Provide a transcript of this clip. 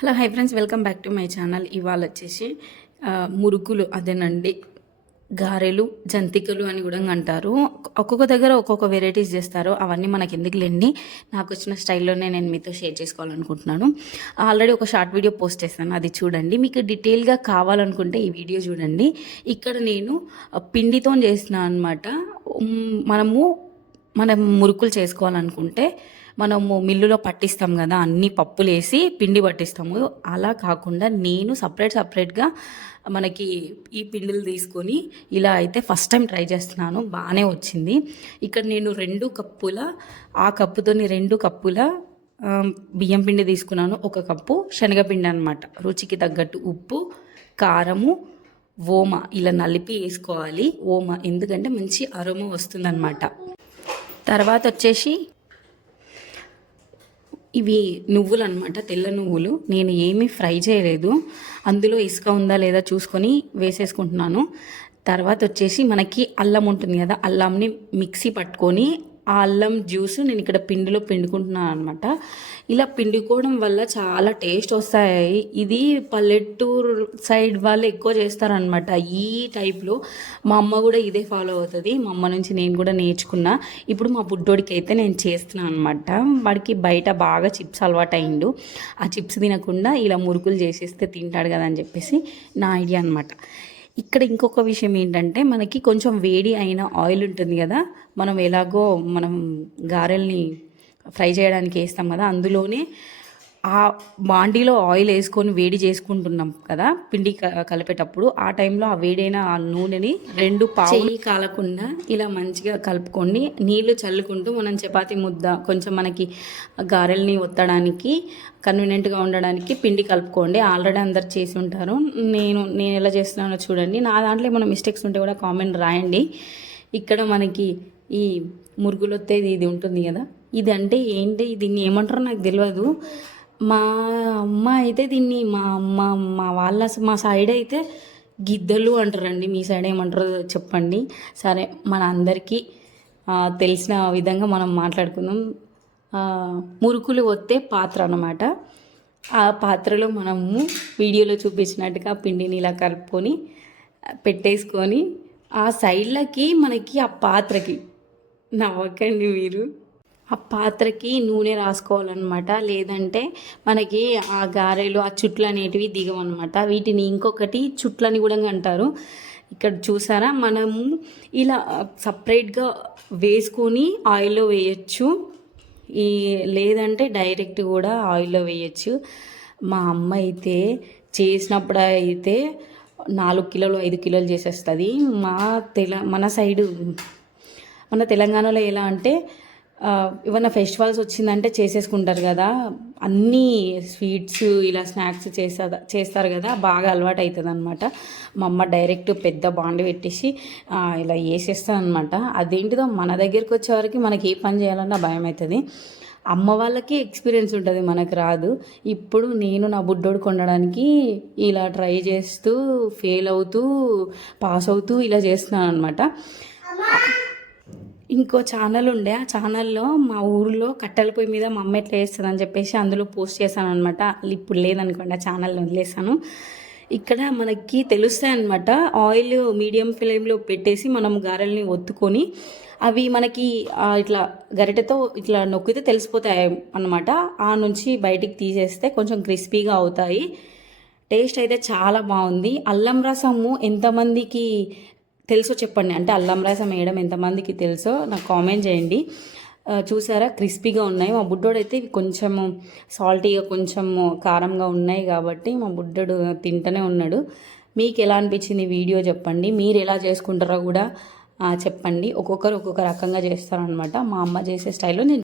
Hello hi friends, welcome back to my channel. ఇవాళ వచ్చేసి మురుకులు, అదేనండి గారెలు, జంతికలు అని కూడా అంటారు. ఒక్కొక్క దగ్గర ఒక్కొక్క వెరైటీస్ చేస్తారు. అవన్నీ మనకి ఎందుకులేండి, నాకు వచ్చిన స్టైల్లోనే నేను మీతో షేర్ చేసుకోవాలనుకుంటున్నాను. ఆల్రెడీ ఒక షార్ట్ వీడియో పోస్ట్ చేస్తాను, అది చూడండి. మీకు డీటెయిల్గా కావాలనుకుంటే ఈ వీడియో చూడండి. ఇక్కడ నేను పిండితో చేస్తున్నాను అనమాట. మనం మురుకులు చేసుకోవాలనుకుంటే మనము మిల్లులో పట్టిస్తాం కదా, అన్ని పప్పులు వేసి పిండి పట్టిస్తాము. అలా కాకుండా నేను సపరేట్గా మనకి ఈ పిండిలు తీసుకొని ఇలా అయితే ఫస్ట్ టైం ట్రై చేస్తున్నాను. బాగానే వచ్చింది. ఇక్కడ నేను 2 కప్పుల, ఆ కప్పుతోని 2 కప్పుల బియ్యం పిండి తీసుకున్నాను. 1 కప్పు శనగపిండి అనమాట. రుచికి తగ్గట్టు ఉప్పు, కారము, ఓమ ఇలా నలిపి వేసుకోవాలి. ఓమ ఎందుకంటే మంచి అరోమా వస్తుందన్నమాట. తర్వాత వచ్చేసి ఇవి నువ్వులు అనమాట, తెల్ల నువ్వులు. నేను ఏమీ ఫ్రై చేయలేదు, అందులో ఇసుక ఉందా లేదా చూసుకొని వేసేసుకుంటున్నాను. తర్వాత వచ్చేసి మనకి అల్లం ఉంటుంది కదా, అల్లంని మిక్సీ పట్టుకొని ఆ అల్లం జ్యూస్ నేను ఇక్కడ పిండిలో పిండుకుంటున్నాను అనమాట. ఇలా పిండుకోవడం వల్ల చాలా టేస్ట్ వస్తాయి. ఇది పల్లెటూరు సైడ్ వాళ్ళు ఎక్కువ చేస్తారనమాట ఈ టైప్లో. మా అమ్మ కూడా ఇదే ఫాలో అవుతుంది. మా అమ్మ నుంచి నేను కూడా నేర్చుకున్నా. ఇప్పుడు మా బుడ్డోడికి అయితే నేను చేస్తున్నాను అనమాట. వాడికి బయట బాగా చిప్స్ అలవాటు అయిండు. ఆ చిప్స్ తినకుండా ఇలా మురుకులు చేసేస్తే తింటాడు కదా అని చెప్పేసి నా ఐడియా అనమాట. ఇక్కడ ఇంకొక విషయం ఏంటంటే, మనకి కొంచెం వేడి అయిన ఆయిల్ ఉంటుంది కదా, మనం గారెల్ని ఫ్రై చేయడానికి వేస్తాం కదా, అందులోనే ఆ బాండీలో ఆయిల్ వేసుకొని వేడి చేసుకుంటున్నాం కదా పిండి కలిపేటప్పుడు. ఆ టైంలో ఆ వేడైన ఆ నూనెని 2 పావులు కాలకుండా ఇలా మంచిగా కలుపుకోండి. నీళ్లు చల్లుకుంటూ మనం చపాతీ ముద్ద కొంచెం మనకి గారెల్ని ఒత్తడానికి కన్వీనియంట్గా ఉండడానికి పిండి కలుపుకోండి. ఆల్రెడీ అందరు చేసి ఉంటారు. నేను ఎలా చేస్తున్నానో చూడండి. నా దాంట్లో ఏమైనా మిస్టేక్స్ ఉంటే కూడా కామెంట్ రాయండి. ఇక్కడ మనకి ఈ మురుగులు వచ్చేది ఇది ఉంటుంది కదా, ఇది అంటే ఏంటి, దీన్ని ఏమంటారో నాకు తెలియదు. మా అమ్మ అయితే దీన్ని మా సైడ్ అయితే గిద్దలు అంటారండి. మీ సైడ్ ఏమంటారో చెప్పండి. సరే, మన అందరికీ తెలిసిన విధంగా మనం మాట్లాడుకుందాం. మురుకులు ఒత్తే పాత్ర అన్నమాట. ఆ పాత్రలో మనము వీడియోలో చూపించినట్టుగా పిండిని ఇలా కలుపుకొని పెట్టేసుకొని ఆ సైడ్లకి మనకి ఆ పాత్రకి, నవ్వకండి మీరు, ఆ పాత్రకి నూనె రాసుకోవాలన్నమాట. లేదంటే మనకి ఆ గారెలు ఆ చుట్లు అనేటివి దిగవన్నమాట. వీటిని ఇంకొకటి చుట్లని కూడా అంటారు. ఇక్కడ చూసారా, మనము ఇలా సపరేట్గా వేసుకొని ఆయిల్లో వేయచ్చు, లేదంటే డైరెక్ట్ కూడా ఆయిల్లో వేయచ్చు. మా అమ్మ అయితే చేసినప్పుడు అయితే 4 కిలోలు 5 కిలోలు చేసేస్తుంది. మన తెలంగాణలో ఎలా అంటే, ఏమన్నా ఫెస్టివల్స్ వచ్చిందంటే చేసేసుకుంటారు కదా, అన్నీ స్వీట్స్ ఇలా స్నాక్స్ చేస్తారు కదా, బాగా అలవాటు అవుతుంది అనమాట. మా అమ్మ డైరెక్ట్ పెద్ద బాండి పెట్టేసి ఇలా వేసేస్తుంది అనమాట. అదేంటిదో మన దగ్గరికి వచ్చేవరకు మనకి ఏ పని చేయాలన్నా భయం అవుతుంది. అమ్మ వాళ్ళకి ఎక్స్పీరియన్స్ ఉంటుంది, మనకు రాదు. ఇప్పుడు నేను నా బుడ్డోడు కొనడానికి ఇలా ట్రై చేస్తూ ఫెయిల్ అవుతూ పాస్ అవుతూ ఇలా చేస్తున్నాను అనమాట. ఇంకో ఛానల్ ఉండే, ఆ ఛానల్లో మా ఊరిలో కట్టెల పొయ్యి మీద మా అమ్మ ఎట్లా చేస్తుంది అని చెప్పేసి అందులో పోస్ట్ చేశాను అనమాట. ఇప్పుడు లేదనుకోండి, ఆ ఛానల్ని వదిలేసాను. ఇక్కడ మనకి తెలుస్తాయి అనమాట. ఆయిల్ మీడియం ఫ్లేమ్లో పెట్టేసి మనం గారెల్ని ఒత్తుకొని అవి మనకి ఇట్లా గరిటెతో ఇట్లా నొక్కితే తెలిసిపోతాయి అన్నమాట. ఆ నుంచి బయటికి తీసేస్తే కొంచెం క్రిస్పీగా అవుతాయి. టేస్ట్ అయితే చాలా బాగుంది. అల్లం రసము ఎంతమందికి తెలుసో చెప్పండి. అంటే అల్లం రసం వేయడం ఎంతమందికి తెలుసో నాకు కామెంట్ చేయండి. చూసారా, క్రిస్పీగా ఉన్నాయి. మా బుడ్డోడైతే కొంచెము సాల్టీగా కొంచెము కారంగా ఉన్నాయి కాబట్టి మా బుడ్డోడు తింటూనే ఉన్నాడు. మీకు ఎలా అనిపించింది వీడియో చెప్పండి. మీరు ఎలా చేసుకుంటారో కూడా చెప్పండి. ఒక్కొక్కరు ఒక్కొక్క రకంగా చేస్తారనమాట. మా అమ్మ చేసే స్టైల్లో నేను